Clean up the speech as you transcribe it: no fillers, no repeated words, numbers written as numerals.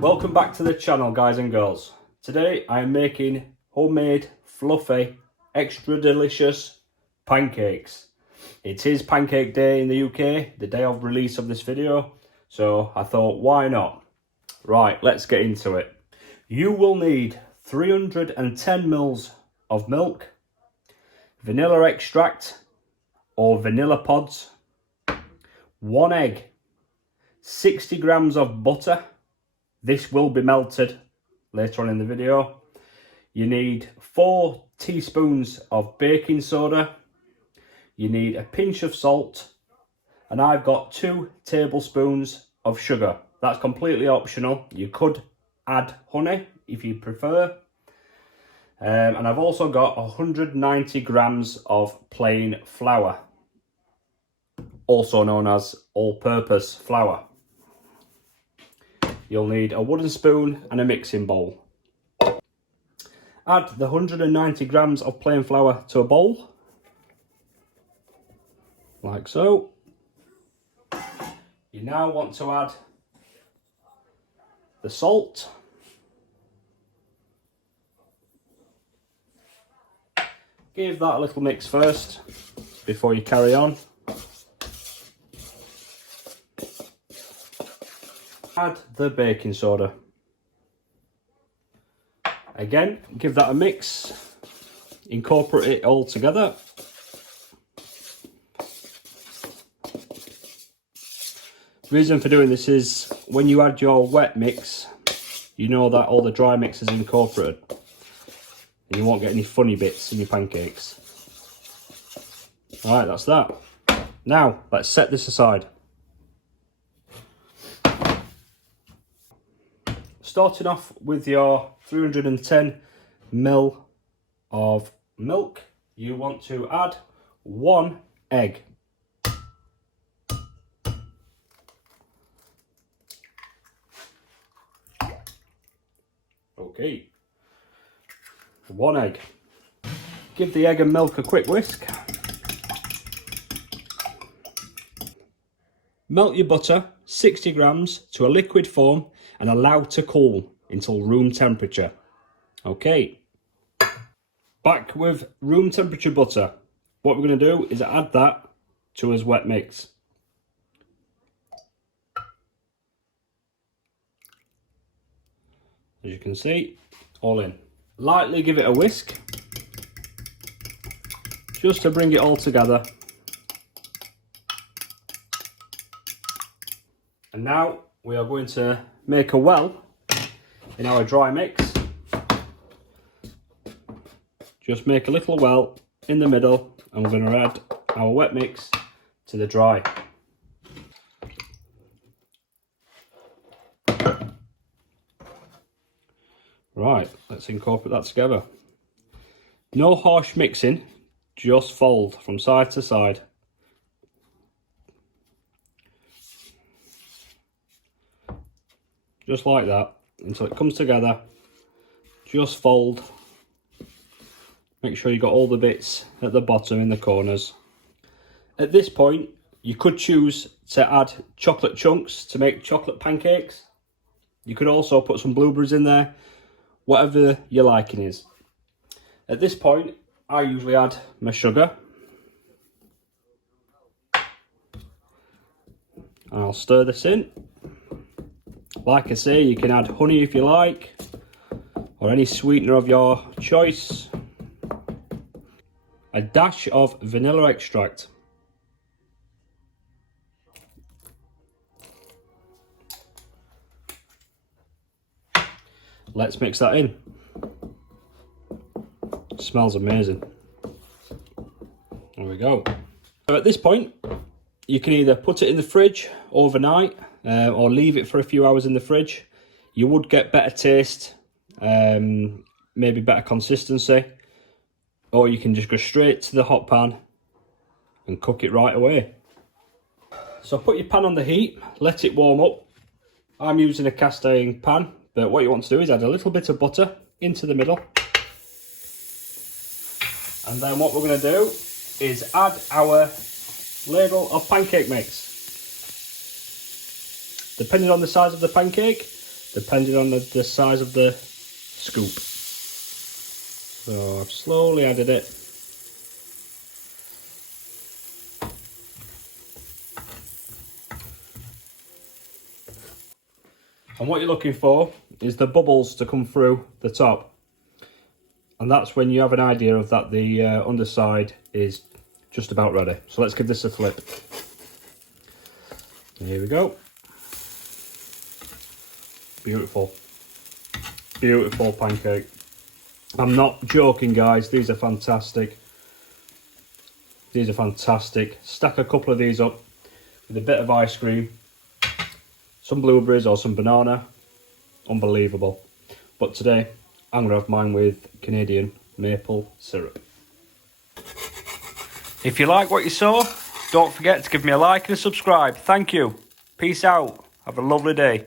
Welcome back to the channel, guys and girls. Today I am making homemade, fluffy, extra delicious pancakes. It is Pancake Day in the UK, the day of release of this video, so I thought, why not? Right, let's get into it. You will need 310 ml of milk, vanilla extract or vanilla pods, 1 egg, 60 grams of butter. This will be melted later on in the video. You need 4 teaspoons of baking soda. You need a pinch of salt. And I've got 2 tablespoons of sugar. That's completely optional. You could add honey if you prefer. And I've also got 190 grams of plain flour, also known as all-purpose flour. You'll need a wooden spoon and a mixing bowl. Add the 190 grams of plain flour to a bowl, like so. You now want to add the salt. Give that a little mix first before you carry on. Add the baking soda. Again, give that a mix. Incorporate it all together. The reason for doing this is when you add your wet mix, you know that all the dry mix is incorporated and you won't get any funny bits in your pancakes. Alright, that's that. Now, let's set this aside. Starting off with your 310 ml of milk, you want to add 1 egg. Okay, 1 egg. Give the egg and milk a quick whisk. Melt your butter 60 grams to a liquid form and allow to cool until room temperature. Okay, back with room temperature butter. What we're going to do is add that to his wet mix. As you can see, all in. Lightly give it a whisk, just to bring it all together. And now we are going to make a well in our dry mix. Just make a little well in the middle and we're going to add our wet mix to the dry. Right, let's incorporate that together. No harsh mixing, just fold from side to side. Just like that, until it comes together. Just fold. Make sure you got all the bits at the bottom in the corners. At this point, you could choose to add chocolate chunks to make chocolate pancakes. You could also put some blueberries in there, whatever your liking is. At this point, I usually add my sugar. And I'll stir this in. Like I say, you can add honey if you like, or any sweetener of your choice. A dash of vanilla extract. Let's mix that in. It smells amazing. There we go. So at this point, you can either put it in the fridge overnight or leave it for a few hours in the fridge. You would get better taste, maybe better consistency, or you can just go straight to the hot pan and cook it right away. So put your pan on the heat, let it warm up. I'm using a cast iron pan, but what you want to do is add a little bit of butter into the middle. And then what we're going to do is add our ladle of pancake mix. Depending on the size of the pancake, depending on the size of the scoop. So I've slowly added it. And what you're looking for is the bubbles to come through the top. And that's when you have an idea of that the underside is just about ready. So let's give this a flip. Here we go. Beautiful. Beautiful pancake. I'm not joking, guys. These are fantastic. These are fantastic. Stack a couple of these up with a bit of ice cream, some blueberries or some banana. Unbelievable. But today, I'm going to have mine with Canadian maple syrup. If you like what you saw, don't forget to give me a like and a subscribe. Thank you. Peace out. Have a lovely day.